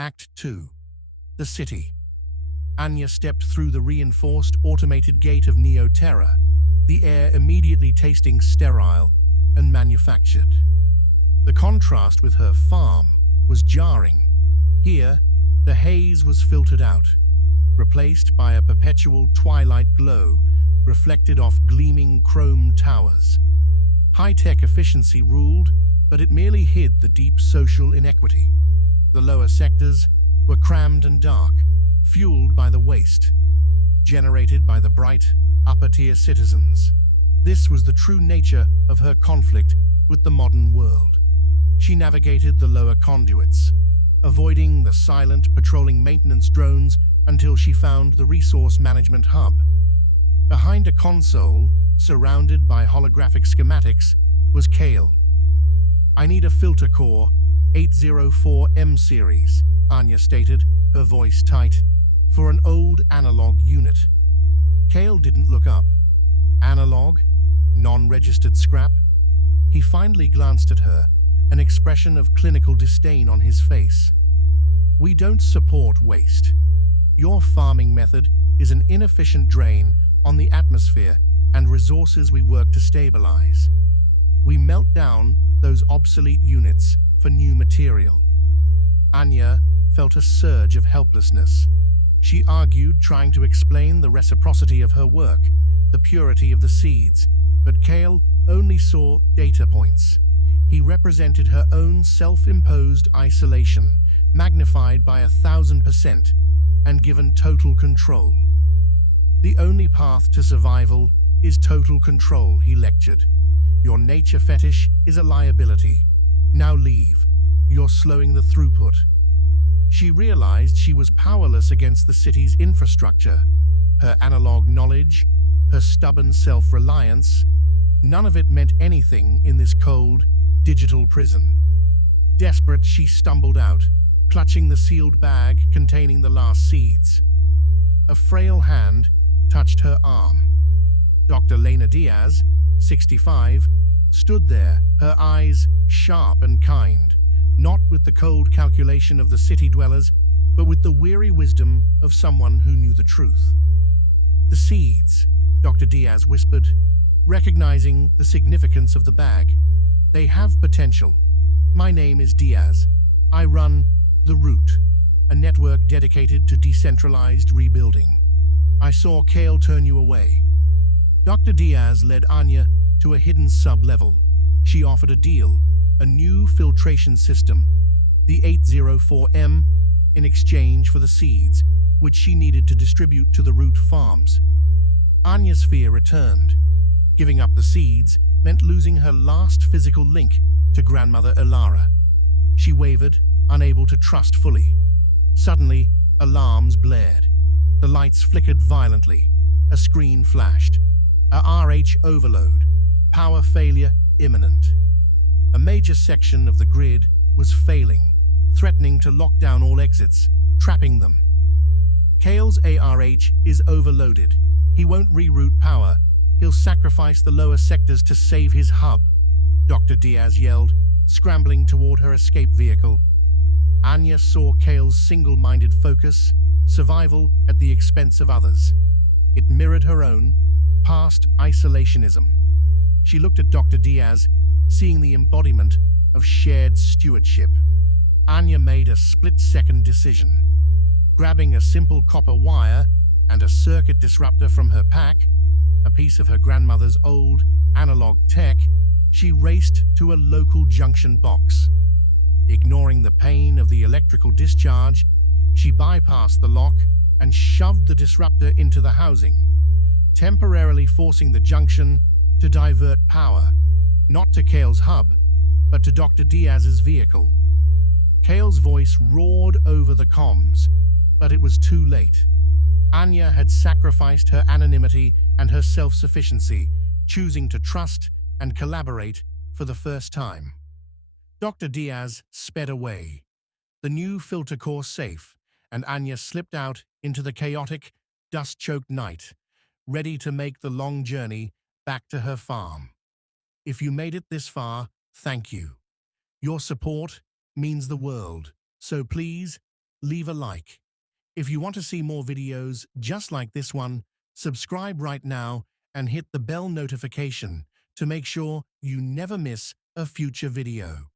Act 2. The City. Anya stepped through the reinforced automated gate of Neo-Terra, the air immediately tasting sterile and manufactured. The contrast with her farm was jarring. Here, the haze was filtered out, replaced by a perpetual twilight glow reflected off gleaming chrome towers. High-tech efficiency ruled, but it merely hid the deep social inequity. The lower sectors were crammed and dark, fueled by the waste generated by the bright, upper-tier citizens. This was the true nature of her conflict with the modern world. She navigated the lower conduits, avoiding the silent, patrolling maintenance drones until she found the resource management hub. Behind a console, surrounded by holographic schematics, was Kale. "I need a filter core, 804M series," Anya stated, her voice tight, "for an old analog unit." Kale didn't look up. Analog? Non-registered scrap? He finally glanced at her, an expression of clinical disdain on his face. "We don't support waste. Your farming method is an inefficient drain on the atmosphere and resources we work to stabilize. We melt down those obsolete units for new material." Anya felt a surge of helplessness. She argued, trying to explain the reciprocity of her work, the purity of the seeds, but Kale only saw data points. He represented her own self-imposed isolation, magnified by 1,000%, and given total control. "The only path to survival is total control," he lectured. "Your nature fetish is a liability. Now leave. You're slowing the throughput." She realized she was powerless against the city's infrastructure. Her analog knowledge, her stubborn self-reliance, none of it meant anything in this cold, digital prison. Desperate, she stumbled out, clutching the sealed bag containing the last seeds. A frail hand touched her arm. Dr. Lena Diaz, 65, stood there, her eyes sharp and kind, not with the cold calculation of the city dwellers, but with the weary wisdom of someone who knew the truth. "The seeds," Dr. Diaz whispered, recognizing the significance of the bag. "They have potential. My name is Diaz. I run The Root, a network dedicated to decentralized rebuilding. I saw Kale turn you away." Dr. Diaz led Anya to a hidden sub-level. She offered a deal, a new filtration system, the 804M, in exchange for the seeds, which she needed to distribute to the Root farms. Anya's fear returned. Giving up the seeds meant losing her last physical link to grandmother Elara. She wavered, unable to trust fully. Suddenly, alarms blared. The lights flickered violently. A screen flashed. A RH overload. Power failure imminent. A major section of the grid was failing, threatening to lock down all exits, trapping them. "Kale's ARH is overloaded. He won't reroute power. He'll sacrifice the lower sectors to save his hub," Dr. Diaz yelled, scrambling toward her escape vehicle. Anya saw Kale's single-minded focus, survival at the expense of others. It mirrored her own past isolationism. She looked at Dr. Diaz, seeing the embodiment of shared stewardship. Anya made a split-second decision. Grabbing a simple copper wire and a circuit disruptor from her pack, a piece of her grandmother's old analog tech, she raced to a local junction box. Ignoring the pain of the electrical discharge, she bypassed the lock and shoved the disruptor into the housing, temporarily forcing the junction to divert power, not to Kale's hub, but to Dr. Diaz's vehicle. Kale's voice roared over the comms, but it was too late. Anya had sacrificed her anonymity and her self-sufficiency, choosing to trust and collaborate for the first time. Dr. Diaz sped away, the new filter core safe, and Anya slipped out into the chaotic, dust-choked night, ready to make the long journey back to her farm. If you made it this far, thank you. Your support means the world, so please leave a like. If you want to see more videos just like this one, subscribe right now and hit the bell notification to make sure you never miss a future video.